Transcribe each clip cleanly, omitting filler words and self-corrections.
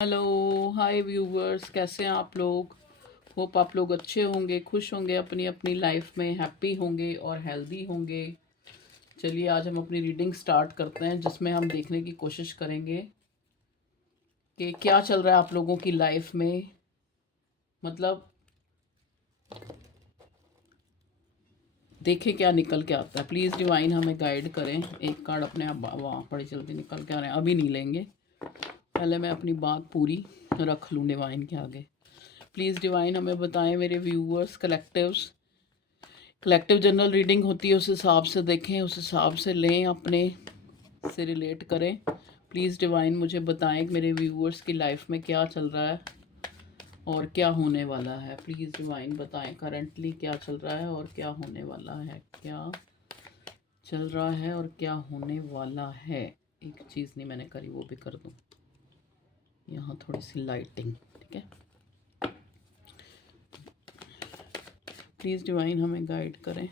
Hello hi viewers, कैसे हैं आप लोग। होप आप लोग अच्छे होंगे, खुश होंगे, अपनी अपनी लाइफ में हैप्पी होंगे और हेल्दी होंगे। चलिए आज हम अपनी रीडिंग स्टार्ट करते हैं, जिसमें हम देखने की कोशिश करेंगे कि क्या चल रहा है आप लोगों की लाइफ में। मतलब देखें क्या निकल के आता है। प्लीज़ डिवाइन हमें गाइड करें। एक कार्ड अपने आप वहाँ बड़ी जल्दी निकल के आ रहे हैं, अभी नहीं लेंगे, पहले मैं अपनी बात पूरी रख लूँ डिवाइन के आगे। प्लीज़ डिवाइन हमें बताएं, मेरे व्यूअर्स कलेक्टिव जनरल रीडिंग होती है, उस हिसाब से देखें, उस हिसाब से लें, अपने से रिलेट करें। प्लीज़ डिवाइन मुझे बताएं कि मेरे व्यूअर्स की लाइफ में क्या चल रहा है और क्या होने वाला है। प्लीज़ डिवाइन बताएं करंटली क्या चल रहा है और क्या होने वाला है। क्या चल रहा है और क्या होने वाला है। एक चीज़ नहीं मैंने करी, वो भी कर दूँ। यहाँ थोड़ी सी लाइटिंग, ठीक है। प्लीज़ डिवाइन हमें गाइड करें।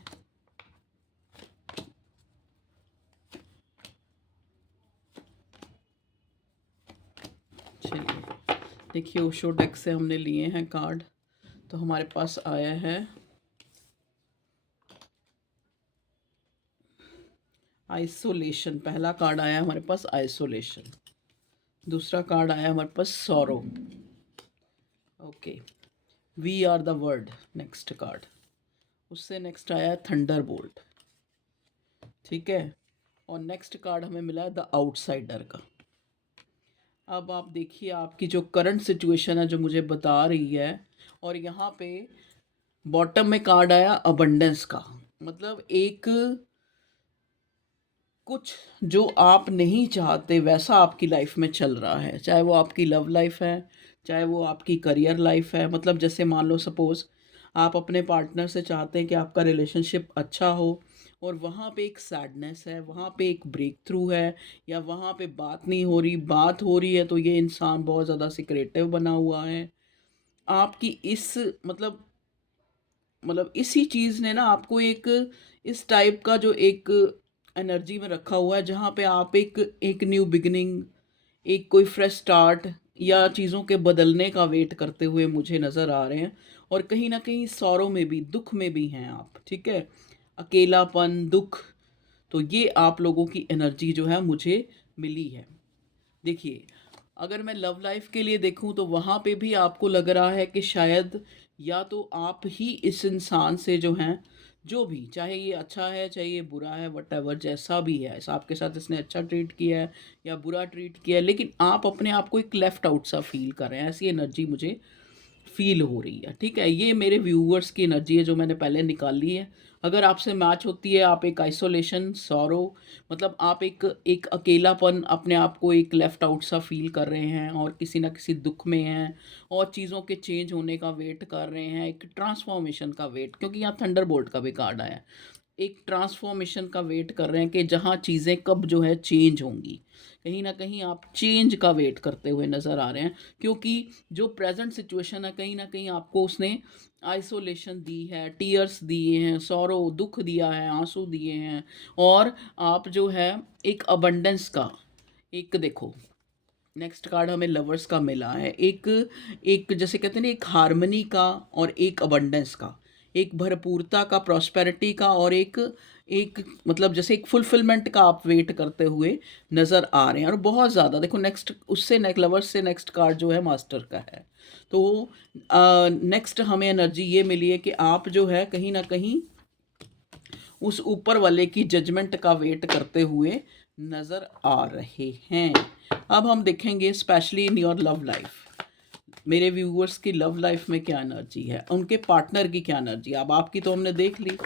चलिए देखिए, ओशो डेक से हमने लिए हैं कार्ड, तो हमारे पास आया है आइसोलेशन। पहला कार्ड आया हमारे पास आइसोलेशन, दूसरा कार्ड आया हमारे पास sorrow. Okay, we are the word, next card. उससे नेक्स्ट आया थंडर बोल्ट, ठीक है। और नेक्स्ट कार्ड हमें मिला है द आउटसाइडर का। अब आप देखिए आपकी जो करंट सिचुएशन है जो मुझे बता रही है, और यहाँ पे बॉटम में कार्ड आया अबंडेंस का। मतलब एक कुछ जो आप नहीं चाहते वैसा आपकी लाइफ में चल रहा है, चाहे वो आपकी लव लाइफ है, चाहे वो आपकी करियर लाइफ है। मतलब जैसे मान लो सपोज़ आप अपने पार्टनर से चाहते हैं कि आपका रिलेशनशिप अच्छा हो, और वहाँ पे एक सैडनेस है, वहाँ पे एक ब्रेक थ्रू है, या वहाँ पे बात नहीं हो रही, बात हो रही है तो ये इंसान बहुत ज़्यादा सिक्रेटिव बना हुआ है। आपकी इस मतलब इसी चीज़ ने ना आपको एक इस टाइप का जो एक एनर्जी में रखा हुआ है, जहाँ पे आप एक एक न्यू बिगिनिंग, एक कोई फ्रेश स्टार्ट या चीज़ों के बदलने का वेट करते हुए मुझे नज़र आ रहे हैं। और कहीं ना कहीं सौरों में भी, दुख में भी हैं आप, ठीक है। अकेलापन, दुख, तो ये आप लोगों की एनर्जी जो है मुझे मिली है। देखिए, अगर मैं लव लाइफ के लिए देखूं तो वहाँ पे भी आपको लग रहा है कि शायद या तो आप ही इस इंसान से जो हैं, जो भी, चाहे ये अच्छा है चाहे ये बुरा है, वट जैसा भी है, ऐसा आपके साथ इसने अच्छा ट्रीट किया है या बुरा ट्रीट किया है, लेकिन आप अपने आप को एक लेफ्ट आउट सा फील कर रहे हैं। ऐसी एनर्जी मुझे फील हो रही है, ठीक है। ये मेरे व्यूअर्स की एनर्जी है जो मैंने पहले निकाली है। अगर आपसे मैच होती है, आप एक आइसोलेशन, सॉरो, मतलब आप एक एक अकेलापन, अपने आप को एक लेफ्ट आउट सा फील कर रहे हैं और किसी ना किसी दुख में हैं, और चीज़ों के चेंज होने का वेट कर रहे हैं, एक ट्रांसफॉर्मेशन का वेट, क्योंकि यहाँ थंडरबोल्ट का भी कार्ड आया है। एक ट्रांसफॉर्मेशन का वेट कर रहे हैं कि जहाँ चीज़ें कब जो है चेंज होंगी। कहीं ना कहीं आप चेंज का वेट करते हुए नज़र आ रहे हैं, क्योंकि जो प्रेजेंट सिचुएशन है कहीं ना कहीं आपको उसने आइसोलेशन दी है, टीयर्स दिए हैं, सौरो दुख दिया है, आंसू दिए हैं। और आप जो है एक अबंडेंस का, एक देखो नेक्स्ट कार्ड हमें लवर्स का मिला है। एक एक जैसे कहते हैं ना, एक हार्मनी का और एक अबंडेंस का, एक भरपूरता का, प्रॉस्पेरिटी का, और एक एक मतलब जैसे एक फुलफिलमेंट का आप वेट करते हुए नज़र आ रहे हैं, और बहुत ज़्यादा। देखो नेक्स्ट, उससे नेक्स्ट लवर्स से नेक्स्ट कार्ड जो है मास्टर का है। तो नेक्स्ट हमें एनर्जी ये मिली है कि आप जो है कहीं ना कहीं उस ऊपर वाले की जजमेंट का वेट करते हुए नज़र आ रहे हैं। अब हम देखेंगे specially in your love life, मेरे व्यूअर्स की लव लाइफ में क्या एनर्जी है, उनके पार्टनर की क्या एनर्जी। अब आपकी तो हमने देख ली,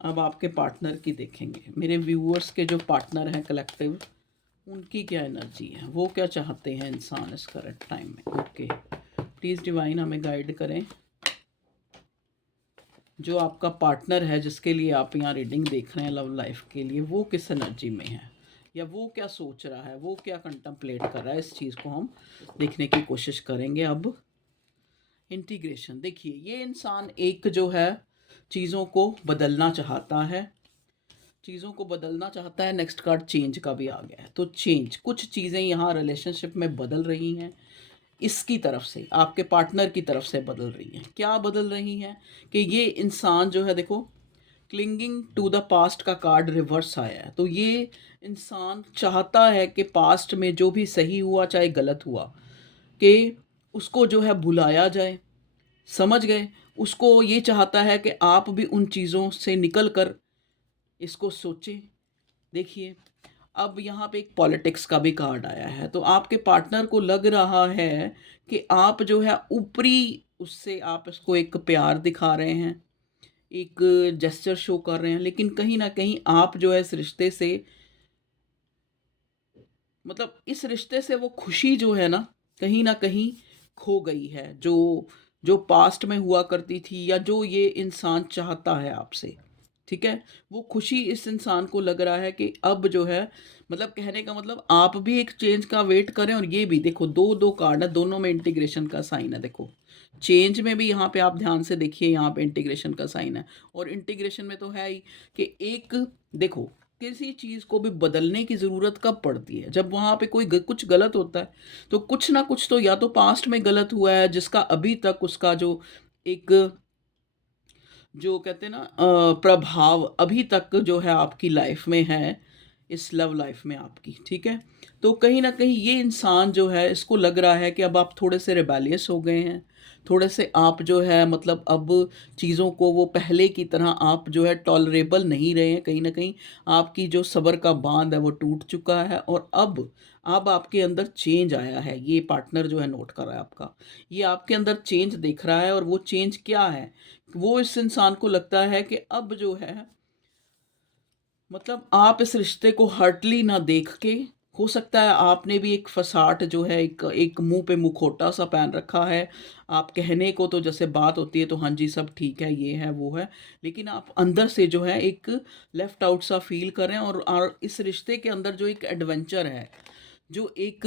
अब आपके पार्टनर की देखेंगे। मेरे व्यूअर्स के जो पार्टनर हैं कलेक्टिव, उनकी क्या एनर्जी है, वो क्या चाहते हैं इंसान इस करंट टाइम में। ओके, प्लीज़ डिवाइन हमें गाइड करें। जो आपका पार्टनर है जिसके लिए आप यहाँ रीडिंग देख रहे हैं लव लाइफ के लिए, वो किस एनर्जी में है, या वो क्या सोच रहा है, वो क्या कंटम्पलेट कर रहा है, इस चीज़ को हम देखने की कोशिश करेंगे। अब इंटीग्रेशन, देखिए ये इंसान एक जो है चीज़ों को बदलना चाहता है, चीज़ों को बदलना चाहता है। नेक्स्ट कार्ड चेंज का भी आ गया है, तो चेंज, कुछ चीज़ें यहाँ रिलेशनशिप में बदल रही हैं, इसकी तरफ से, आपके पार्टनर की तरफ से बदल रही हैं। क्या बदल रही हैं कि ये इंसान जो है, देखो क्लिंगिंग टू द पास्ट का कार्ड रिवर्स आया है। तो ये इंसान चाहता है कि पास्ट में जो भी सही हुआ चाहे गलत हुआ, कि उसको जो है भुलाया जाए। समझ गए? उसको ये चाहता है कि आप भी उन चीज़ों से निकल कर इसको सोचें। देखिए, अब यहाँ पे एक पॉलिटिक्स का भी कार्ड आया है, तो आपके पार्टनर को लग रहा है कि आप जो है ऊपरी उससे आप इसको एक प्यार दिखा रहे हैं, एक जेस्चर शो कर रहे हैं, लेकिन कहीं न कहीं आप जो है इस रिश्ते से, मतलब इस रिश्ते से वो खुशी जो है ना, कहीं न कहीं खो गई है। जो पास्ट में हुआ करती थी, या जो ये इंसान चाहता है आपसे, ठीक है? वो खुशी इस इंसान को लग रहा है कि अब जो है, मतलब कहने का मतलब आप भी एक चेंज का वेट करें, और ये भी देखो 2-2 कार्ड है, दोनों में इंटीग्रेशन का साइन है देखो। चेंज में भी यहाँ पे आप ध्यान से देखिए, यहाँ पे इंटीग्रेशन का साइन है, और इंटीग्रेशन में तो है ही कि एक, देखो किसी चीज़ को भी बदलने की ज़रूरत कब पड़ती है? जब वहाँ पे कोई कुछ गलत होता है, तो कुछ ना कुछ तो या तो पास्ट में गलत हुआ है, जिसका अभी तक उसका जो एक, जो कहते हैं ना प्रभाव अभी तक जो है आपकी लाइफ में है, इस लव लाइफ में आपकी, ठीक है? तो कहीं न कहीं ये इंसान जो है, इसको लग रहा है कि अब आप थोड़े से रिबेलियस हो गए हैं, थोड़े से आप जो है, मतलब अब चीज़ों को वो पहले की तरह आप जो है टॉलरेबल नहीं रहे हैं, कहीं न कहीं आपकी जो सब्र का बाँध है वो टूट चुका है, और अब आपके अंदर चेंज आया है। ये पार्टनर जो है नोट कर रहा है आपका, ये आपके अंदर चेंज देख रहा है, और वो चेंज क्या है? वो इस इंसान को लगता है कि अब जो है, मतलब आप इस रिश्ते को हर्टली ना देख के, हो सकता है आपने भी एक फसाट जो है, एक एक मुंह पे मुखौटा सा पहन रखा है। आप कहने को तो जैसे बात होती है तो हाँ जी सब ठीक है, ये है वो है, लेकिन आप अंदर से जो है एक लेफ्ट आउट सा फील कर रहे हैं, और इस रिश्ते के अंदर जो एक एडवेंचर है, जो एक,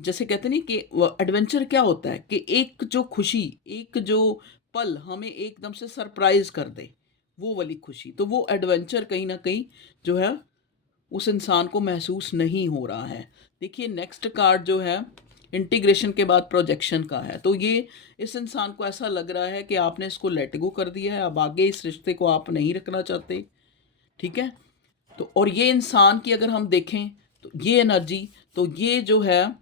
जैसे कहते नहीं कि एडवेंचर क्या होता है, कि एक जो खुशी, एक जो पल हमें एकदम से सरप्राइज कर दे, वो वाली खुशी, तो वो एडवेंचर कहीं ना कहीं जो है उस इंसान को महसूस नहीं हो रहा है। देखिए नेक्स्ट कार्ड जो है, इंटीग्रेशन के बाद प्रोजेक्शन का है, तो ये इस इंसान को ऐसा लग रहा है कि आपने इसको लेट गो कर दिया है, अब आगे इस रिश्ते को आप नहीं रखना चाहते, ठीक है? तो और ये इंसान की अगर हम देखें, तो ये एनर्जी, तो ये जो है,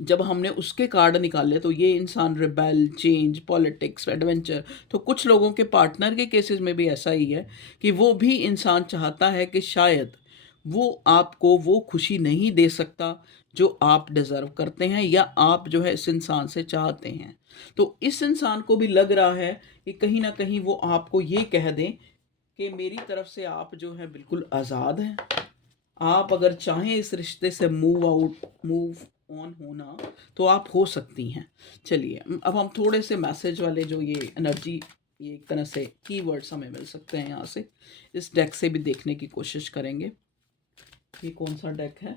जब हमने उसके कार्ड निकाले, तो ये इंसान रिबेल, चेंज, पॉलिटिक्स, एडवेंचर, तो कुछ लोगों के पार्टनर के केसेस में भी ऐसा ही है कि वो भी इंसान चाहता है कि शायद वो आपको वो खुशी नहीं दे सकता जो आप डिज़र्व करते हैं, या आप जो है इस इंसान से चाहते हैं। तो इस इंसान को भी लग रहा है कि कहीं ना कहीं वो आपको ये कह दें कि मेरी तरफ से आप जो है बिल्कुल आज़ाद हैं, आप अगर चाहें इस रिश्ते से मूव ऑन होना, तो आप हो सकती हैं। चलिए, अब हम थोड़े से मैसेज वाले जो ये एनर्जी, ये एक तरह से कीवर्ड्स हमें मिल सकते हैं यहाँ से, इस डेक से भी देखने की कोशिश करेंगे। ये कौन सा डेक है?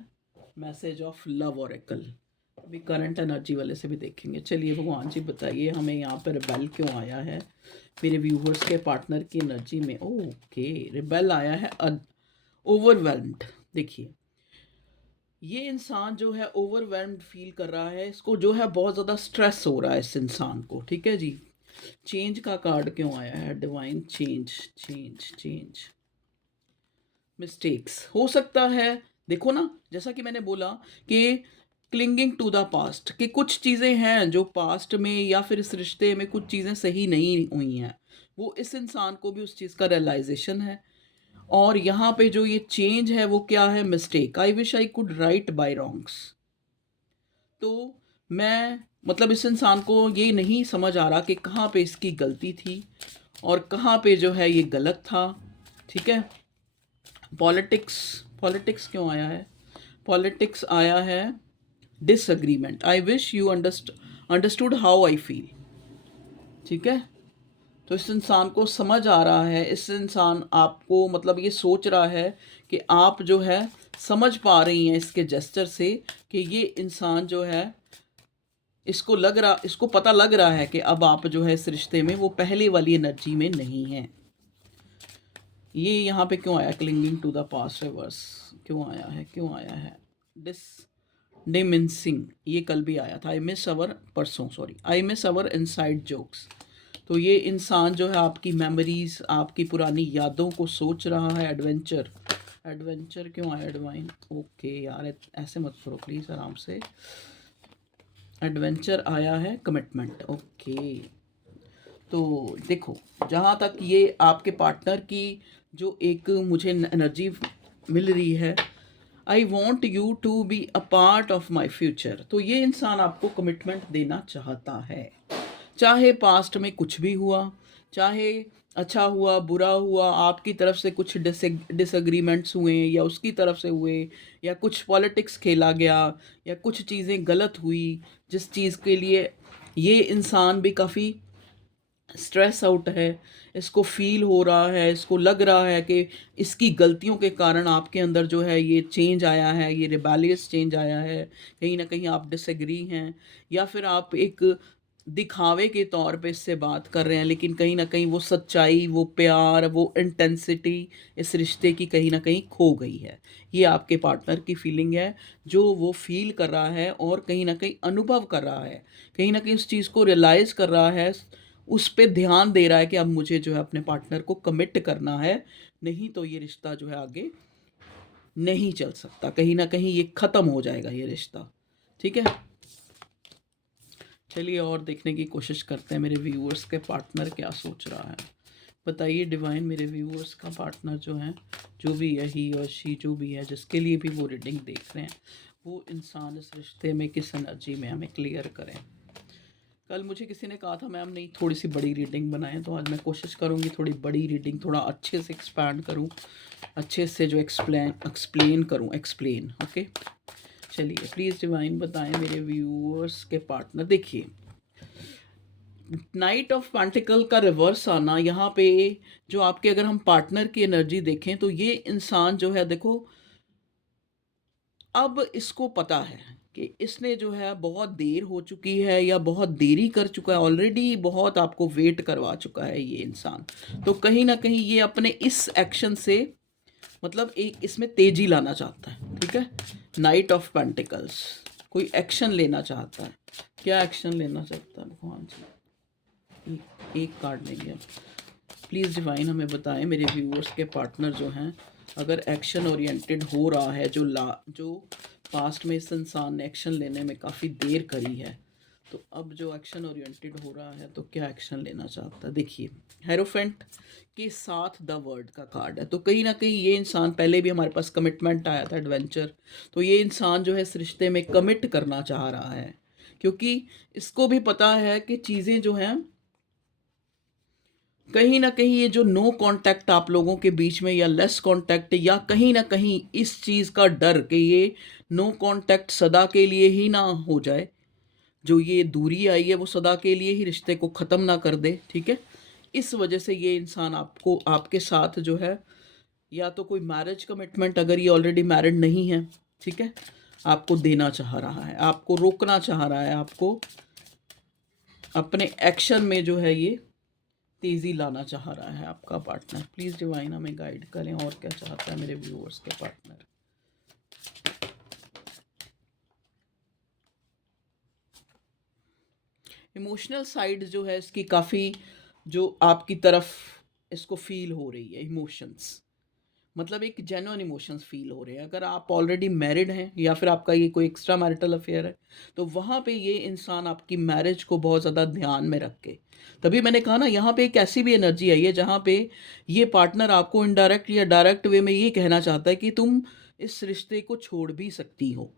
Message of love Oracle. अभी करंट एनर्जी वाले से भी देखेंगे। चलिए भगवान जी बताइए हमें यहाँ पर रिबेल क्यों आया है मेरे व्यूवर्स के पार्टनर की एनर्जी में। ओके, रिबेल आया है ओवरवेल्म्ड। देखिए, ये इंसान जो है ओवरवेल्म्ड फील कर रहा है, इसको जो है बहुत ज़्यादा स्ट्रेस हो रहा है इस इंसान को, ठीक है जी। चेंज का कार्ड क्यों आया है? Divine change, change, change, mistakes हो सकता है। देखो ना, जैसा कि मैंने बोला कि क्लिंगिंग टू द पास्ट, कि कुछ चीज़ें हैं जो पास्ट में या फिर इस रिश्ते में कुछ चीज़ें सही नहीं हुई हैं, वो इस इंसान को भी उस चीज़ का रियलाइजेशन है। और यहाँ पे जो ये चेंज है वो क्या है? Mistake. I wish I could right my wrongs. तो मैं, मतलब इस इंसान को ये नहीं समझ आ रहा कि कहाँ पे इसकी गलती थी और कहाँ पे जो है ये गलत था, ठीक है। पॉलिटिक्स, पॉलिटिक्स क्यों आया है? पॉलिटिक्स आया है disagreement. I wish you understood how I feel, ठीक है। तो इस इंसान को समझ आ रहा है, इस इंसान आपको, मतलब ये सोच रहा है कि आप जो है समझ पा रही हैं इसके जेस्चर से कि ये इंसान जो है, इसको पता लग रहा है कि अब आप जो है इस रिश्ते में वो पहले वाली एनर्जी में नहीं है। ये यहाँ पे क्यों आया? Clinging to the past reverse क्यों आया है? क्यों आया है? डिमिंसिंग, ये कल भी आया था। आई मिस अवर, परसों sorry, I miss our inside jokes. तो ये इंसान जो है आपकी मेमोरीज, आपकी पुरानी यादों को सोच रहा है। एडवेंचर, एडवेंचर क्यों आया डिवाइन? ओके यार, ऐसे मत करो प्लीज़, आराम से। एडवेंचर आया है, कमिटमेंट, ओके। तो देखो, जहाँ तक ये आपके पार्टनर की जो एक मुझे एनर्जी मिल रही है, I want you to be a part of my future, तो ये इंसान आपको कमिटमेंट देना चाहता है। चाहे पास्ट में कुछ भी हुआ, चाहे अच्छा हुआ बुरा हुआ, आपकी तरफ से कुछ डिसएग्रीमेंट्स हुए या उसकी तरफ से हुए, या कुछ पॉलिटिक्स खेला गया, या कुछ चीज़ें गलत हुई, जिस चीज़ के लिए ये इंसान भी काफ़ी स्ट्रेस आउट है, इसको फील हो रहा है, इसको लग रहा है कि इसकी गलतियों के कारण आपके अंदर जो है ये चेंज आया है, ये रिबेलियस चेंज आया है, कहीं ना कहीं आप डिसएग्री हैं, या फिर आप एक दिखावे के तौर पे इससे बात कर रहे हैं, लेकिन कहीं ना कहीं वो सच्चाई, वो प्यार, वो इंटेंसिटी इस रिश्ते की कहीं ना कहीं खो गई है। ये आपके पार्टनर की फीलिंग है, जो वो फील कर रहा है और कहीं ना कहीं अनुभव कर रहा है, कहीं ना कहीं उस चीज़ को रियलाइज़ कर रहा है, उस पे ध्यान दे रहा है कि अब मुझे जो है अपने पार्टनर को कमिट करना है, नहीं तो ये रिश्ता जो है आगे नहीं चल सकता, कहीं ना कहीं ये ख़त्म हो जाएगा ये रिश्ता। ठीक है, चलिए और देखने की कोशिश करते हैं मेरे व्यूअर्स के पार्टनर क्या सोच रहा है। बताइए डिवाइन, मेरे व्यूअर्स का पार्टनर जो है, जो भी है, ही और शी जो भी है, जिसके लिए भी वो रीडिंग देख रहे हैं, वो इंसान इस रिश्ते में किस एनर्जी में, हमें क्लियर करें। कल मुझे किसी ने कहा था मैम नहीं थोड़ी सी बड़ी रीडिंग बनाएं, तो आज मैं कोशिश करूँगी थोड़ी बड़ी रीडिंग, थोड़ा अच्छे से एक्सपैंड करूँ, अच्छे से जो एक्सप्लेन करूँ, एक्सप्लेन। ओके, चलिए प्लीज़ डिवाइन बताएं मेरे व्यूअर्स के पार्टनर। देखिए, नाइट ऑफ पेंटिकल का रिवर्स आना यहाँ पे, जो आपके अगर हम पार्टनर की एनर्जी देखें तो ये इंसान जो है, देखो अब इसको पता है कि इसने जो है बहुत देर हो चुकी है या बहुत देरी कर चुका है, ऑलरेडी बहुत आपको वेट करवा चुका है ये इंसान। तो कहीं ना कहीं ये अपने इस एक्शन से, मतलब एक इसमें तेजी लाना चाहता है। ठीक है, नाइट ऑफ पेंटिकल्स, कोई एक्शन लेना चाहता है। क्या एक्शन लेना चाहता है भगवान जी? एक कार्ड लेंगे। प्लीज़ डिवाइन हमें बताएं मेरे व्यूअर्स के पार्टनर जो हैं, अगर एक्शन ओरिएंटेड हो रहा है, जो पास्ट में इस इंसान ने एक्शन लेने में काफ़ी देर करी है, तो अब जो एक्शन ओरिएंटेड हो रहा है तो क्या एक्शन लेना चाहता है। देखिए, हेरोफेंट के साथ द वर्ड का कार्ड है, तो कहीं ना कहीं ये इंसान, पहले भी हमारे पास कमिटमेंट आया था, एडवेंचर, तो ये इंसान जो है इस रिश्ते में कमिट करना चाह रहा है, क्योंकि इसको भी पता है कि चीज़ें जो हैं, कहीं ना कहीं ये जो नो कांटेक्ट आप लोगों के बीच में, या लेस कांटेक्ट, या कहीं ना कहीं इस चीज़ का डर कि ये नो कांटेक्ट सदा के लिए ही ना हो जाए, जो ये दूरी आई है वो सदा के लिए ही रिश्ते को ख़त्म ना कर दे। ठीक है, इस वजह से ये इंसान आपको, आपके साथ जो है, या तो कोई मैरिज कमिटमेंट, अगर ये ऑलरेडी मैरिड नहीं है, ठीक है, आपको देना चाह रहा है, आपको रोकना चाह रहा है, आपको अपने एक्शन में जो है ये तेज़ी लाना चाह रहा है आपका पार्टनर। प्लीज़ डिवाइन हमें गाइड करें, और क्या चाहता है मेरे व्यूअर्स के पार्टनर। इमोशनल साइड जो है इसकी काफ़ी, जो आपकी तरफ इसको फील हो रही है, इमोशंस, मतलब एक जेन्युइन इमोशंस फील हो रहे हैं। अगर आप ऑलरेडी मैरिड हैं या फिर आपका ये कोई एक्स्ट्रा मैरिटल अफेयर है, तो वहाँ पे ये इंसान आपकी मैरिज को बहुत ज़्यादा ध्यान में रख के, तभी मैंने कहा ना, यहाँ पे एक ऐसी भी एनर्जी आई है जहाँ पे ये पार्टनर आपको इनडायरेक्ट या डायरेक्ट वे में ये कहना चाहता है कि तुम इस रिश्ते को छोड़ भी सकती हो,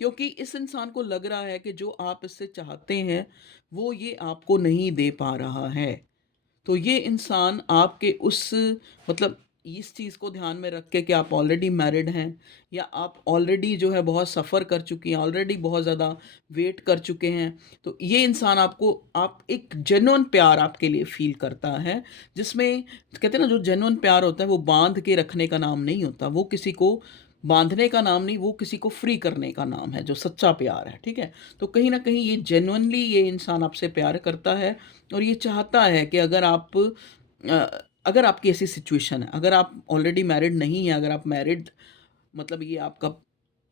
क्योंकि इस इंसान को लग रहा है कि जो आप इससे चाहते हैं वो ये आपको नहीं दे पा रहा है। तो ये इंसान आपके उस, मतलब इस चीज़ को ध्यान में रख के कि आप ऑलरेडी मैरिड हैं, या आप ऑलरेडी जो है बहुत सफ़र कर चुकी हैं, ऑलरेडी बहुत ज़्यादा वेट कर चुके हैं, तो ये इंसान आपको, आप एक जेन्युइन प्यार आपके लिए फील करता है, जिसमें कहते हैं ना, जो जेन्युइन प्यार होता है वो बांध के रखने का नाम नहीं होता, वो किसी को बांधने का नाम नहीं, वो किसी को फ्री करने का नाम है, जो सच्चा प्यार है। ठीक है, तो कहीं ना कहीं ये जेन्युइनली ये इंसान आपसे प्यार करता है, और ये चाहता है कि अगर आप, अगर आपकी ऐसी सिचुएशन है, अगर आप ऑलरेडी मैरिड नहीं हैं, अगर आप मैरिड, मतलब ये आपका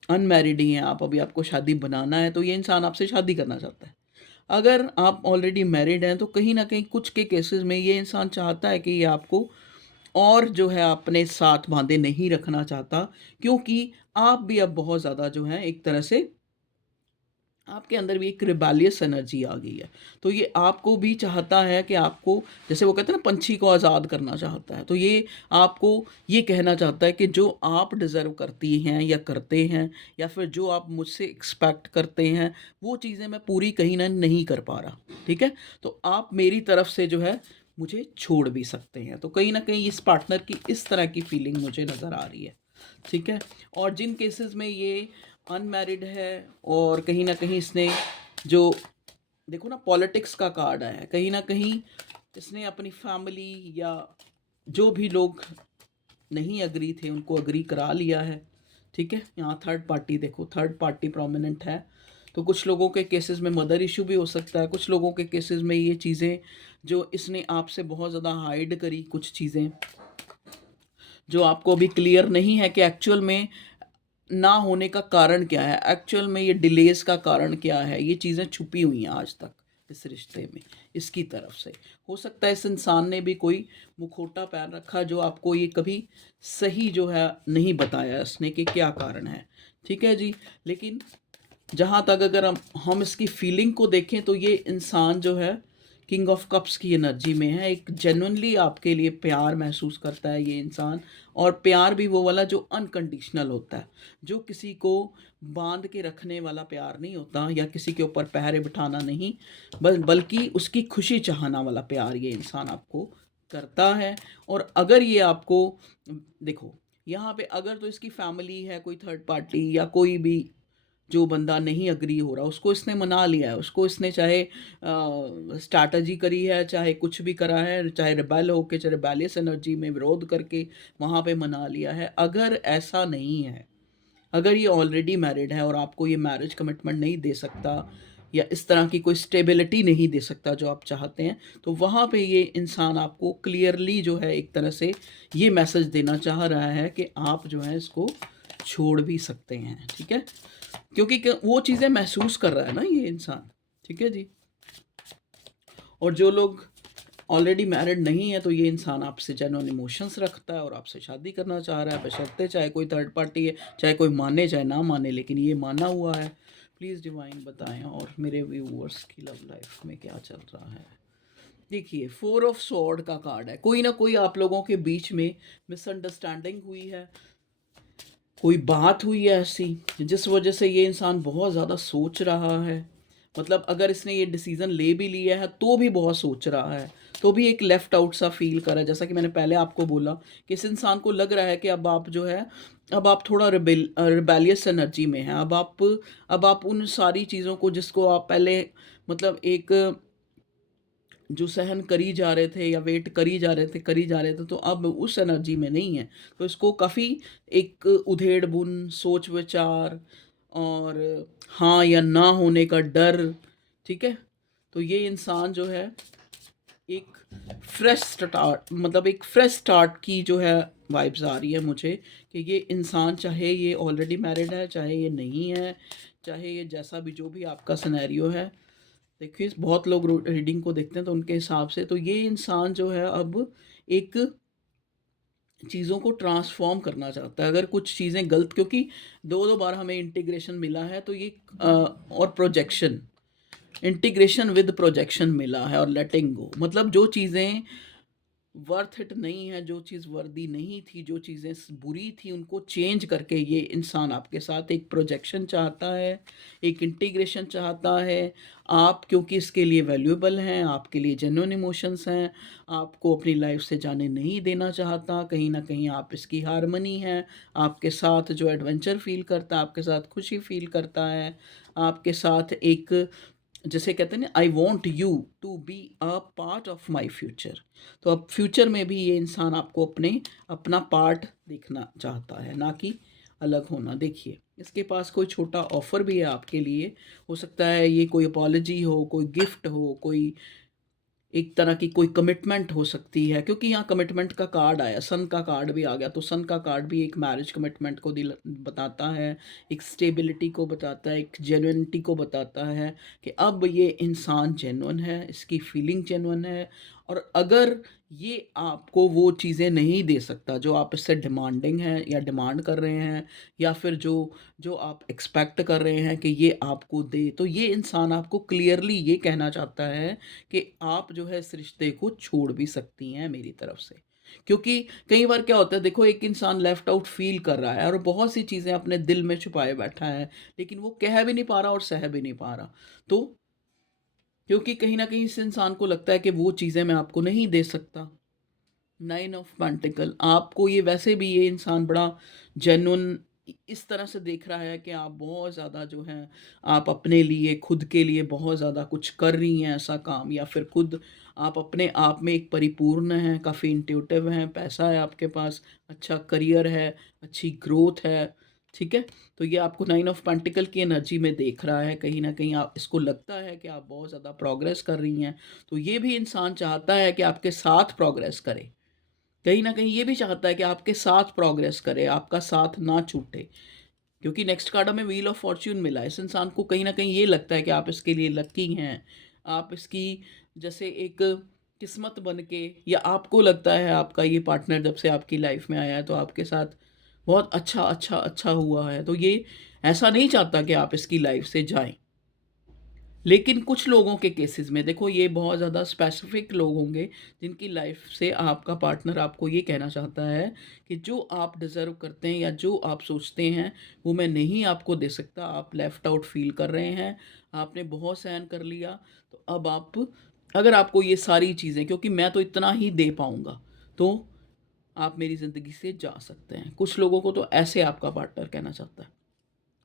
अनमैरिड ही हैं आप, अभी आपको शादी बनाना है, तो ये इंसान आपसे शादी करना चाहता है। अगर आप ऑलरेडी मैरिड हैं तो कहीं न कहीं कुछ के केसेस में ये इंसान चाहता है कि ये आपको और जो है अपने साथ बाँधे नहीं रखना चाहता, क्योंकि आप भी अब बहुत ज़्यादा जो है एक तरह से आपके अंदर भी एक रिबेलियस एनर्जी आ गई है। तो ये आपको भी चाहता है कि आपको, जैसे वो कहते हैं ना, पंछी को आज़ाद करना चाहता है। तो ये आपको ये कहना चाहता है कि जो आप डिज़र्व करती हैं या करते हैं, या फिर जो आप मुझसे एक्सपेक्ट करते हैं, वो चीज़ें मैं पूरी कहीं न नहीं कर पा रहा। ठीक है? तो आप मेरी तरफ से जो है मुझे छोड़ भी सकते हैं। तो कहीं न कहीं इस पार्टनर की इस तरह की फीलिंग मुझे नज़र आ रही है। ठीक है? और जिन केसेस में ये अनमैरिड है और कहीं न कहीं इसने जो, देखो ना, पॉलिटिक्स का कार्ड आया है, कहीं न कहीं इसने अपनी फैमिली या जो भी लोग नहीं एग्री थे उनको एग्री करा लिया है। ठीक है? यहाँ थर्ड पार्टी देखो, थर्ड पार्टी प्रोमिनेंट है। तो कुछ लोगों के केसेस में मदर इश्यू भी हो सकता है, कुछ लोगों के केसेस में ये चीज़ें जो इसने आपसे बहुत ज़्यादा हाइड करी, कुछ चीज़ें जो आपको अभी क्लियर नहीं है कि एक्चुअल में ना होने का कारण क्या है, एक्चुअल में ये डिलेज़ का कारण क्या है, ये चीज़ें छुपी हुई हैं आज तक इस रिश्ते में, इसकी तरफ से। हो सकता है इस इंसान ने भी कोई मुखौटा पहन रखा जो आपको ये कभी सही जो है नहीं बताया इसने कि क्या कारण है। ठीक है जी? लेकिन जहाँ तक अगर हम इसकी फीलिंग को देखें तो ये इंसान जो है किंग ऑफ कप्स की एनर्जी में है, एक जेन्युइनली आपके लिए प्यार महसूस करता है ये इंसान। और प्यार भी वो वाला जो अनकंडीशनल होता है, जो किसी को बांध के रखने वाला प्यार नहीं होता, या किसी के ऊपर पहरे बिठाना नहीं, बल्कि उसकी खुशी चाहना वाला प्यार ये इंसान आपको करता है। और अगर ये आपको, देखो यहाँ पे अगर तो इसकी फैमिली है, कोई थर्ड पार्टी या कोई भी जो बंदा नहीं एग्री हो रहा, उसको इसने मना लिया है, उसको इसने चाहे स्ट्रैटेजी करी है, चाहे कुछ भी करा है, चाहे रिबेल होके, चाहे रिबेलियस एनर्जी में विरोध करके वहाँ पे मना लिया है। अगर ऐसा नहीं है, अगर ये ऑलरेडी मैरिड है और आपको ये मैरिज कमिटमेंट नहीं दे सकता, या इस तरह की कोई स्टेबिलिटी नहीं दे सकता जो आप चाहते हैं, तो वहाँ पे ये इंसान आपको क्लियरली जो है एक तरह से ये मैसेज देना चाह रहा है कि आप जो है इसको छोड़ भी सकते हैं। ठीक है? क्योंकि वो चीज़ें महसूस कर रहा है ना ये इंसान। ठीक है जी? और जो लोग ऑलरेडी मैरिड नहीं है, तो ये इंसान आपसे जेन्युइन इमोशंस रखता है और आपसे शादी करना चाह रहा है, बशर्ते चाहे कोई थर्ड पार्टी है, चाहे कोई माने चाहे ना माने, लेकिन ये माना हुआ है। प्लीज़ डिवाइन बताएं और मेरे व्यूअर्स की लव लाइफ में क्या चल रहा है। देखिए, फोर ऑफ स्वॉर्ड का कार्ड है, कोई ना कोई आप लोगों के बीच में मिसअंडरस्टैंडिंग हुई है, कोई बात हुई है ऐसी जिस वजह से ये इंसान बहुत ज़्यादा सोच रहा है। मतलब अगर इसने ये डिसीज़न ले भी लिया है तो भी बहुत सोच रहा है, तो भी एक लेफ़्ट आउट सा फ़ील कर रहा है। जैसा कि मैंने पहले आपको बोला कि इस इंसान को लग रहा है कि अब आप जो है, अब आप थोड़ा रिबेलियस एनर्जी में हैं। अब आप उन सारी चीज़ों को जिसको आप पहले, मतलब एक जो सहन करी जा रहे थे या वेट करी जा रहे थे, तो अब उस एनर्जी में नहीं है। तो इसको काफ़ी एक उधेड़-बुन, सोच-विचार और हाँ या ना होने का डर। ठीक है? तो ये इंसान जो है एक फ्रेश स्टार्ट की जो है वाइब्स आ रही है मुझे, कि ये इंसान, चाहे ये ऑलरेडी मैरिड है, चाहे ये नहीं है, चाहे ये जैसा भी जो भी आपका सिनेरियो है। देखिए, बहुत लोग रीडिंग को देखते हैं तो उनके हिसाब से तो ये इंसान जो है अब एक चीज़ों को ट्रांसफॉर्म करना चाहता है। अगर कुछ चीज़ें गलत, क्योंकि दो दो बार हमें इंटीग्रेशन मिला है, तो ये और प्रोजेक्शन, इंटीग्रेशन विद प्रोजेक्शन मिला है, और लेटिंग गो, मतलब जो चीज़ें वर्थ इट नहीं है, जो चीज़ वर्दी नहीं थी, जो चीज़ें बुरी थी, उनको चेंज करके ये इंसान आपके साथ एक प्रोजेक्शन चाहता है, एक इंटीग्रेशन चाहता है। आप क्योंकि इसके लिए वैल्यूएबल हैं, आपके लिए जेन्युइन इमोशंस हैं, आपको अपनी लाइफ से जाने नहीं देना चाहता। कहीं ना कहीं आप इसकी हारमनी है, आपके साथ जो एडवेंचर फील करता है, आपके साथ खुशी फील करता है, आपके साथ एक, जैसे कहते हैं ना, I want you to be a part of my future. तो अब फ्यूचर में भी ये इंसान आपको अपना पार्ट देखना चाहता है, ना कि अलग होना। देखिए, इसके पास कोई छोटा ऑफर भी है आपके लिए। हो सकता है ये कोई अपॉलजी हो, कोई गिफ्ट हो, कोई एक तरह की कोई कमिटमेंट हो सकती है, क्योंकि यहाँ कमिटमेंट का कार्ड आया, सन का कार्ड भी आ गया, तो सन का कार्ड भी एक मैरिज कमिटमेंट को दिल बताता है, एक स्टेबिलिटी को बताता है, एक जेन्युइनिटी को बताता है कि अब ये इंसान जेन्युइन है, इसकी फीलिंग जेन्युइन है। और अगर ये आपको वो चीज़ें नहीं दे सकता जो आप इससे डिमांडिंग हैं या डिमांड कर रहे हैं, या फिर जो जो आप एक्सपेक्ट कर रहे हैं कि ये आपको दे, तो ये इंसान आपको क्लियरली ये कहना चाहता है कि आप जो है इस रिश्ते को छोड़ भी सकती हैं मेरी तरफ से। क्योंकि कई बार क्या होता है, देखो एक इंसान लेफ्ट आउट फील कर रहा है और बहुत सी चीज़ें अपने दिल में छुपाए बैठा है, लेकिन वो कह भी नहीं पा रहा और सह भी नहीं पा रहा। तो क्योंकि कहीं न कहीं इस इंसान को लगता है कि वो चीज़ें मैं आपको नहीं दे सकता। नाइन ऑफ पेंटिकल, आपको ये वैसे भी ये इंसान बड़ा जेन्युइन इस तरह से देख रहा है कि आप बहुत ज़्यादा जो है, आप अपने लिए खुद के लिए बहुत ज़्यादा कुछ कर रही हैं ऐसा काम, या फिर खुद आप अपने आप में एक परिपूर्ण हैं, काफ़ी इंट्यूटिव हैं, पैसा है आपके पास, अच्छा करियर है, अच्छी ग्रोथ है। ठीक है, तो ये आपको नाइन ऑफ पेंटिकल की एनर्जी में देख रहा है, कहीं ना कहीं आप इसको लगता है कि आप बहुत ज़्यादा प्रोग्रेस कर रही हैं। तो ये भी इंसान चाहता है कि आपके साथ प्रोग्रेस करे, कहीं न कहीं ये भी चाहता है कि आपके साथ प्रोग्रेस करे, आपका साथ ना छूटे। क्योंकि नेक्स्ट कार्ड हमें व्हील ऑफ फॉर्च्यून मिला है। इस इंसान को कहीं न कहीं ये लगता है कि आप इसके लिए लकी हैं। आप इसकी जैसे एक किस्मत बन के, या आपको लगता है आपका ये पार्टनर जब से आपकी लाइफ़ में आया है तो आपके साथ बहुत अच्छा हुआ है। तो ये ऐसा नहीं चाहता कि आप इसकी लाइफ़ से जाएँ। लेकिन कुछ लोगों के केसेस में देखो, ये बहुत ज़्यादा स्पेसिफिक लोग होंगे जिनकी लाइफ से आपका पार्टनर आपको ये कहना चाहता है कि जो आप डिज़र्व करते हैं या जो आप सोचते हैं वो मैं नहीं आपको दे सकता, आप लेफ़्ट आउट फील कर रहे हैं, आपने बहुत सहन कर लिया, तो अब आप, अगर आपको ये सारी चीज़ें, क्योंकि मैं तो इतना ही दे पाऊँगा, तो आप मेरी ज़िंदगी से जा सकते हैं। कुछ लोगों को तो ऐसे आपका पार्टनर कहना चाहता है।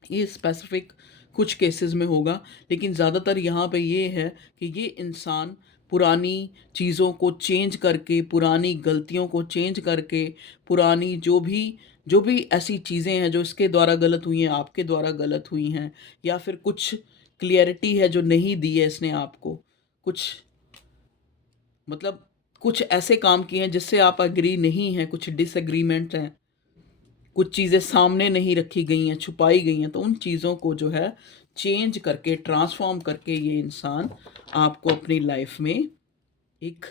ये स्पेसिफिक कुछ केसेस में होगा, लेकिन ज़्यादातर यहाँ पे ये है कि ये इंसान पुरानी चीज़ों को चेंज करके, पुरानी गलतियों को चेंज करके, पुरानी जो भी ऐसी चीज़ें हैं जो इसके द्वारा गलत हुई हैं, आपके द्वारा गलत हुई हैं, या फिर कुछ क्लियरिटी है जो नहीं दी है इसने आपको, कुछ मतलब कुछ ऐसे काम किए हैं जिससे आप एग्री नहीं हैं, कुछ डिसएग्रीमेंट हैं, कुछ चीज़ें सामने नहीं रखी गई हैं, छुपाई गई हैं, तो उन चीज़ों को जो है चेंज करके, ट्रांसफ़ॉर्म करके ये इंसान आपको अपनी लाइफ़ में एक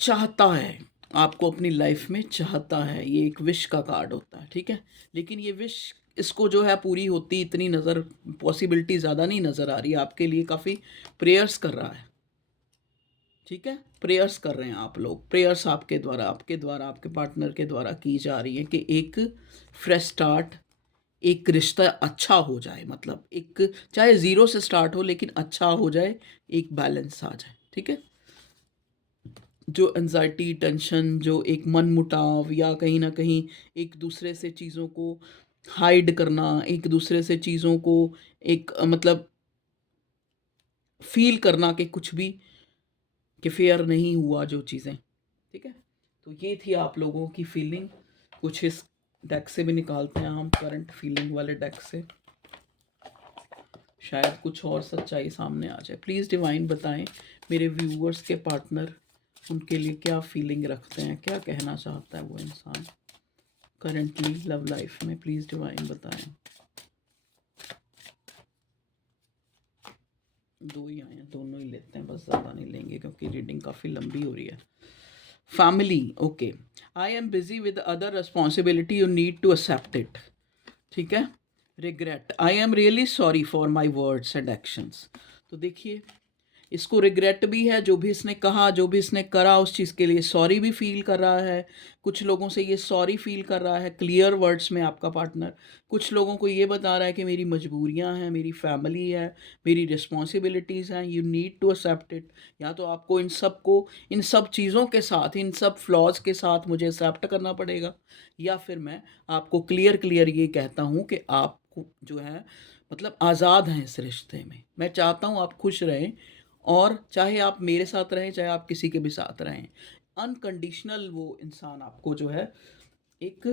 चाहता है, आपको अपनी लाइफ़ में चाहता है। ये एक विश का कार्ड होता है, ठीक है? लेकिन ये विश इसको जो है पूरी होती इतनी नज़र पॉसिबिलिटी ज़्यादा नहीं नज़र आ रही है, आपके लिए काफ़ी प्रेयर्स कर रहा है। ठीक है, प्रेयर्स कर रहे हैं आप लोग, प्रेयर्स आपके द्वारा आपके पार्टनर के द्वारा की जा रही है कि एक फ्रेश स्टार्ट, एक रिश्ता अच्छा हो जाए, मतलब एक चाहे ज़ीरो से स्टार्ट हो लेकिन अच्छा हो जाए, एक बैलेंस आ जाए। ठीक है, जो एनजाइटी, टेंशन, जो एक मन मुटाव, या कहीं ना कहीं एक दूसरे से चीज़ों को हाइड करना, एक दूसरे से चीज़ों को एक मतलब फील करना कि कुछ भी कि फेयर नहीं हुआ जो चीज़ें। ठीक है, तो ये थी आप लोगों की फीलिंग। कुछ इस डेक से भी निकालते हैं हम, करंट फीलिंग वाले डेक से, शायद कुछ और सच्चाई सामने आ जाए। प्लीज़ डिवाइन बताएं मेरे व्यूअर्स के पार्टनर उनके लिए क्या फीलिंग रखते हैं, क्या कहना चाहता है वो इंसान करंटली लव लाइफ में। प्लीज़ डिवाइन बताएं। दो ही आए हैं, दोनों ही लेते हैं, बस ज़्यादा नहीं लेंगे क्योंकि रीडिंग काफ़ी लंबी हो रही है। Family, okay, I am busy with other responsibility, you need to accept it. ठीक है, regret, I am really sorry for my words and actions. तो देखिए, इसको रिग्रेट भी है, जो भी इसने कहा, जो भी इसने करा, उस चीज़ के लिए सॉरी भी फील कर रहा है। कुछ लोगों से ये सॉरी फील कर रहा है क्लियर वर्ड्स में आपका पार्टनर। कुछ लोगों को ये बता रहा है कि मेरी मजबूरियां हैं, मेरी फैमिली है, मेरी रिस्पॉन्सिबिलिटीज़ हैं, you need to accept it. या तो आपको इन सब चीज़ों के साथ, इन सब फ्लॉज के साथ मुझे एक्सेप्ट करना पड़ेगा, या फिर मैं आपको क्लियर क्लियर ये कहता हूँ कि आप जो है मतलब आज़ाद हैं इस रिश्ते में। मैं चाहता हूँ आप खुश रहें, और चाहे आप मेरे साथ रहें, चाहे आप किसी के भी साथ रहें, अनकंडीशनल वो इंसान आपको जो है एक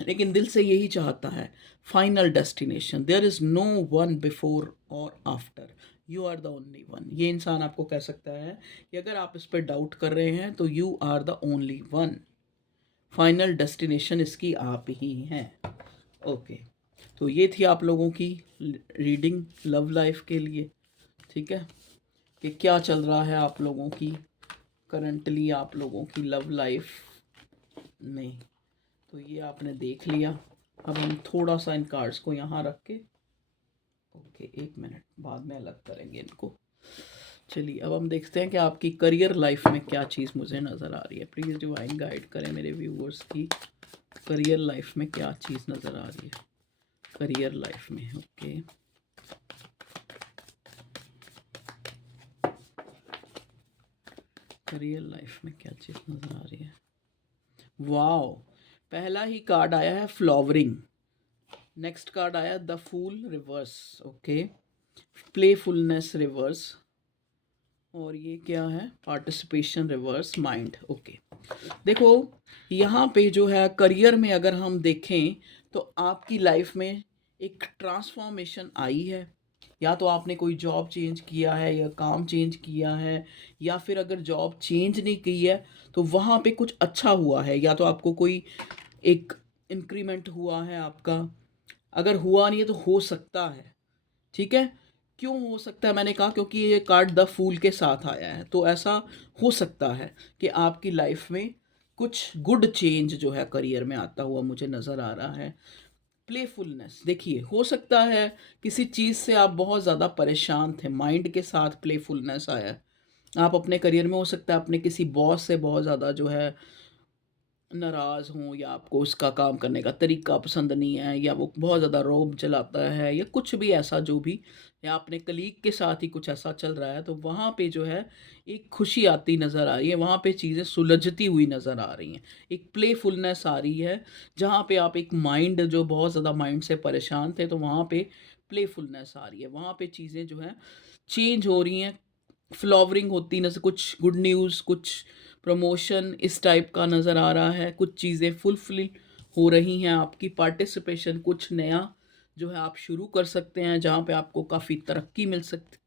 लेकिन दिल से यही चाहता है final destination, there is no one before or after, you are the only one. ये इंसान आपको कह सकता है कि अगर आप इस पर डाउट कर रहे हैं तो you are the only one, final destination इसकी आप ही हैं। ओके, तो ये थी आप लोगों की रीडिंग लव लाइफ के लिए। ठीक है, कि क्या चल रहा है आप लोगों की करंटली, आप लोगों की लव लाइफ में। तो ये आपने देख लिया। अब हम थोड़ा सा इन कार्ड्स को यहाँ रख के, ओके 1 मिनट बाद में अलग करेंगे इनको। चलिए अब हम देखते हैं कि आपकी करियर लाइफ में क्या चीज़ मुझे नज़र आ रही है। प्लीज़ डिवाइन गाइड करें मेरे व्यूअर्स की करियर लाइफ में क्या चीज़ नज़र आ रही है करियर लाइफ में। ओके, करियर लाइफ में क्या चीज़ नज़र आ रही है। वाओ, पहला ही कार्ड आया है फ्लावरिंग, नेक्स्ट कार्ड आया the fool reverse, okay, playfulness reverse, और ये क्या है पार्टिसिपेशन रिवर्स, माइंड। ओके, देखो यहाँ पे जो है करियर में अगर हम देखें तो आपकी लाइफ में एक ट्रांसफॉर्मेशन आई है। या तो आपने कोई जॉब चेंज किया है या काम चेंज किया है, या फिर अगर जॉब चेंज नहीं की है तो वहाँ पे कुछ अच्छा हुआ है, या तो आपको कोई एक इंक्रीमेंट हुआ है आपका। अगर हुआ नहीं है तो हो सकता है। ठीक है, क्यों हो सकता है मैंने कहा क्योंकि ये कार्ड द फूल के साथ आया है, तो ऐसा हो सकता है कि आपकी लाइफ में कुछ गुड चेंज जो है करियर में आता हुआ मुझे नज़र आ रहा है। प्लेफुलनेस, देखिए हो सकता है किसी चीज़ से आप बहुत ज़्यादा परेशान थे, माइंड के साथ प्लेफुलनेस आया है। आप अपने करियर में हो सकता है अपने किसी बॉस से बहुत ज़्यादा जो है नाराज़ हों, या आपको उसका काम करने का तरीका पसंद नहीं है, या वो बहुत ज़्यादा रौब जलाता है, या कुछ भी ऐसा जो भी, या अपने कलीग के साथ ही कुछ ऐसा चल रहा है, तो वहाँ पे जो है एक खुशी आती नज़र आ रही है, वहाँ पे चीज़ें सुलझती हुई नज़र आ रही हैं, एक प्लेफुलनेस आ रही है। जहाँ पे आप एक माइंड जो बहुत ज़्यादा माइंड से परेशान थे, तो वहाँ पे प्लेफुलनेस आ रही है, वहाँ पे चीज़ें जो हैं चेंज हो रही हैं, फ्लावरिंग होती नज़र, कुछ गुड न्यूज़, कुछ प्रमोशन इस टाइप का नज़र आ रहा है, कुछ चीज़ें फुलफिल हो रही हैं, आपकी पार्टिसिपेशन कुछ नया जो है आप शुरू कर सकते हैं, जहाँ पे आपको काफ़ी तरक्की मिल सकती,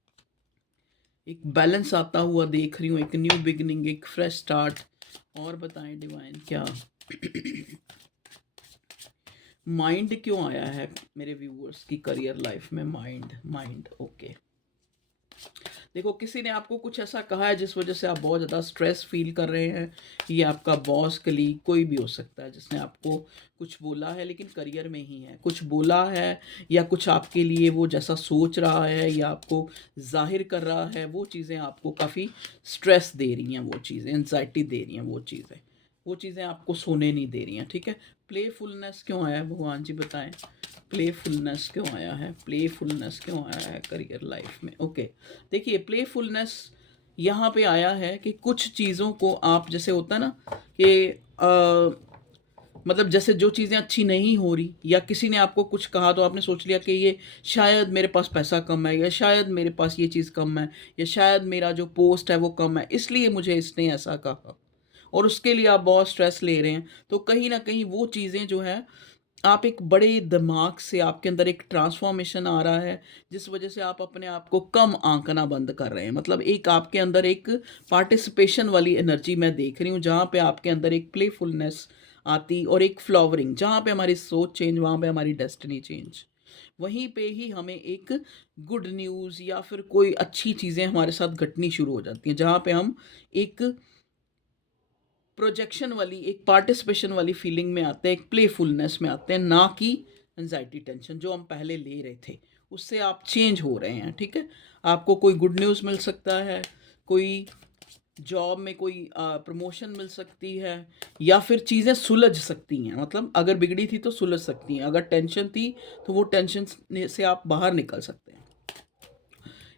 एक बैलेंस आता हुआ देख रही हूँ, एक न्यू बिगनिंग, एक फ्रेश स्टार्ट। और बताएं डिवाइन क्या माइंड क्यों आया है मेरे व्यूअर्स की करियर लाइफ में, माइंड माइंड। ओके, देखो किसी ने आपको कुछ ऐसा कहा है जिस वजह से आप बहुत ज़्यादा स्ट्रेस फील कर रहे हैं। ये आपका बॉस, कलीग, कोई भी हो सकता है जिसने आपको कुछ बोला है, लेकिन करियर में ही है कुछ बोला है, या कुछ आपके लिए वो जैसा सोच रहा है या आपको जाहिर कर रहा है, वो चीज़ें आपको काफ़ी स्ट्रेस दे रही हैं, वो चीज़ें एनजाइटी दे रही हैं, वो चीज़ें आपको सोने नहीं दे रही हैं। ठीक है, प्लेफुलनेस क्यों आया है भगवान जी बताएं, प्लेफुलनेस क्यों आया है, प्लेफुलनेस क्यों आया है करियर लाइफ में। ओके, देखिए प्लेफुलनेस यहाँ पे आया है कि कुछ चीज़ों को आप, जैसे होता है ना कि मतलब जैसे जो चीज़ें अच्छी नहीं हो रही, या किसी ने आपको कुछ कहा तो आपने सोच लिया कि ये शायद मेरे पास पैसा कम है, या शायद मेरे पास ये चीज़ कम है, या शायद मेरा जो पोस्ट है वो कम है, इसलिए मुझे इसने ऐसा कहा, और उसके लिए आप बहुत स्ट्रेस ले रहे हैं। तो कहीं ना कहीं वो चीज़ें जो है आप एक बड़े दिमाग से, आपके अंदर एक ट्रांसफॉर्मेशन आ रहा है जिस वजह से आप अपने आप को कम आंकना बंद कर रहे हैं। मतलब एक आपके अंदर एक पार्टिसिपेशन वाली एनर्जी मैं देख रही हूँ, जहाँ पे आपके अंदर एक प्लेफुलनेस आती, और एक फ्लावरिंग, जहाँ पे हमारी सोच चेंज, वहाँ पे हमारी डेस्टिनी चेंज, वहीं पे ही हमें एक गुड न्यूज़ या फिर कोई अच्छी चीज़ें हमारे साथ घटनी शुरू हो जाती हैं, जहाँ पे हम एक प्रोजेक्शन वाली, एक पार्टिसिपेशन वाली फीलिंग में आते हैं, एक प्लेफुलनेस में आते हैं, ना कि एनजाइटी टेंशन जो हम पहले ले रहे थे उससे आप चेंज हो रहे हैं। ठीक है, आपको कोई गुड न्यूज़ मिल सकता है, कोई जॉब में कोई प्रमोशन मिल सकती है, या फिर चीज़ें सुलझ सकती हैं, मतलब अगर बिगड़ी थी तो सुलझ सकती हैं, अगर टेंशन थी तो वो टेंशन से आप बाहर निकल सकते हैं।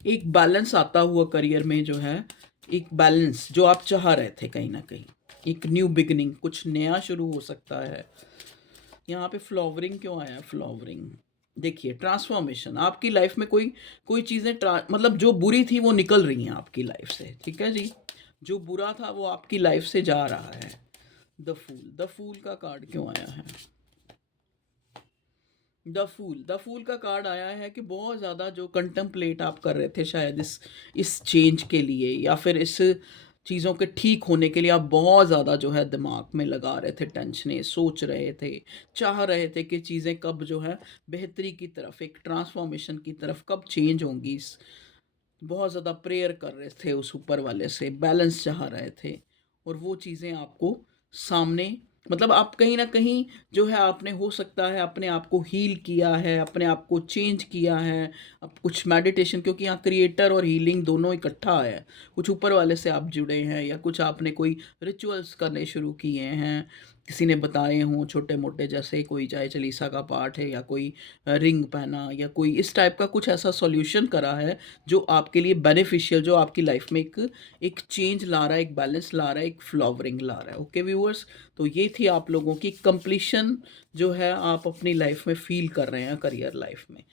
एक बैलेंस आता हुआ करियर में जो है, एक बैलेंस जो आप चाह रहे थे कहीं ना कहीं, एक न्यू बिगनिंग, कुछ नया शुरू हो सकता है। यहाँ पे फ्लावरिंग क्यों आया, फ्लावरिंग देखिए ट्रांसफॉर्मेशन, आपकी लाइफ में कोई कोई चीज़ें मतलब जो बुरी थी वो निकल रही हैं आपकी लाइफ से। ठीक है जी, जो बुरा था वो आपकी लाइफ से जा रहा है, द फूल का कार्ड क्यों आया है? द फूल का कार्ड आया है कि बहुत ज़्यादा जो कंटेम्पलेट आप कर रहे थे शायद इस चेंज के लिए, या फिर इस चीज़ों के ठीक होने के लिए आप बहुत ज़्यादा जो है दिमाग में लगा रहे थे, टेंशनें सोच रहे थे, चाह रहे थे कि चीज़ें कब जो है बेहतरी की तरफ, एक ट्रांसफॉर्मेशन की तरफ कब चेंज होंगी। बहुत ज़्यादा प्रेयर कर रहे थे उस ऊपर वाले से, बैलेंस चाह रहे थे, और वो चीज़ें आपको सामने, मतलब आप कहीं ना कहीं जो है आपने हो सकता है अपने आप को हील किया है, अपने आप को चेंज किया है। अब कुछ मेडिटेशन, क्योंकि यहाँ क्रिएटर और हीलिंग दोनों इकट्ठा है, कुछ ऊपर वाले से आप जुड़े हैं, या कुछ आपने कोई रिचुअल्स करने शुरू किए हैं, किसी ने बताए हों छोटे मोटे, जैसे कोई जय चालीसा का पाठ है, या कोई रिंग पहना, या कोई इस टाइप का कुछ ऐसा सॉल्यूशन करा है जो आपके लिए बेनिफिशियल, जो आपकी लाइफ में एक एक चेंज ला रहा है, एक बैलेंस ला रहा है, एक फ्लावरिंग ला रहा है। ओके व्यूअर्स, तो ये थी आप लोगों की कंप्लीशन जो है आप अपनी लाइफ में फील कर रहे हैं करियर लाइफ में,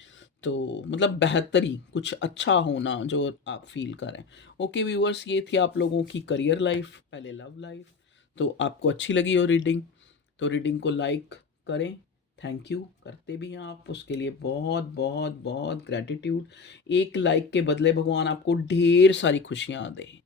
तो मतलब बेहतरी, कुछ अच्छा होना जो आप फील करें। ओके व्यूअर्स, ये थी आप लोगों की करियर लाइफ, पहले लव लाइफ। तो आपको अच्छी लगी हो रीडिंग, तो रीडिंग को लाइक करें, थैंक यू करते भी हैं आप, उसके लिए बहुत बहुत बहुत ग्रैटिट्यूड। एक लाइक के बदले भगवान आपको ढेर सारी खुशियाँ दें,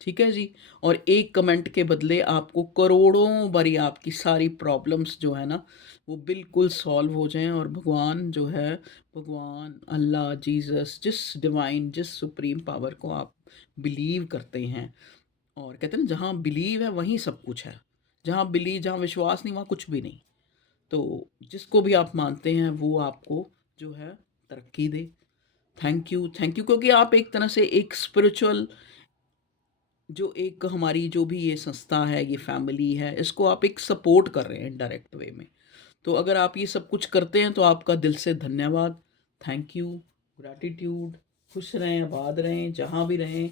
ठीक है जी। और एक कमेंट के बदले आपको करोड़ों बारी आपकी सारी प्रॉब्लम्स जो है ना वो बिल्कुल सॉल्व हो जाएं, और भगवान जो है, भगवान अल्लाह जीसस, जिस डिवाइन, जिस सुप्रीम पावर को आप बिलीव करते हैं, और कहते हैं ना जहाँ बिलीव है वहीं सब कुछ है, जहाँ विश्वास नहीं वहाँ कुछ भी नहीं। तो जिसको भी आप मानते हैं वो आपको जो है तरक्की दे। थैंक यू, थैंक यू, क्योंकि आप एक तरह से एक स्पिरिचुअल, जो एक हमारी जो भी ये संस्था है, ये फैमिली है, इसको आप एक सपोर्ट कर रहे हैं इनडायरेक्ट वे में। तो अगर आप ये सब कुछ करते हैं तो आपका दिल से धन्यवाद, थैंक यू, ग्रैटिट्यूड। खुश रहें, आबाद रहें, जहाँ भी रहें,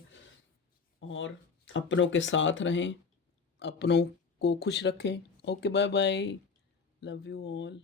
और अपनों के साथ रहें, अपनों को खुश रखें। Okay, bye bye, love you all.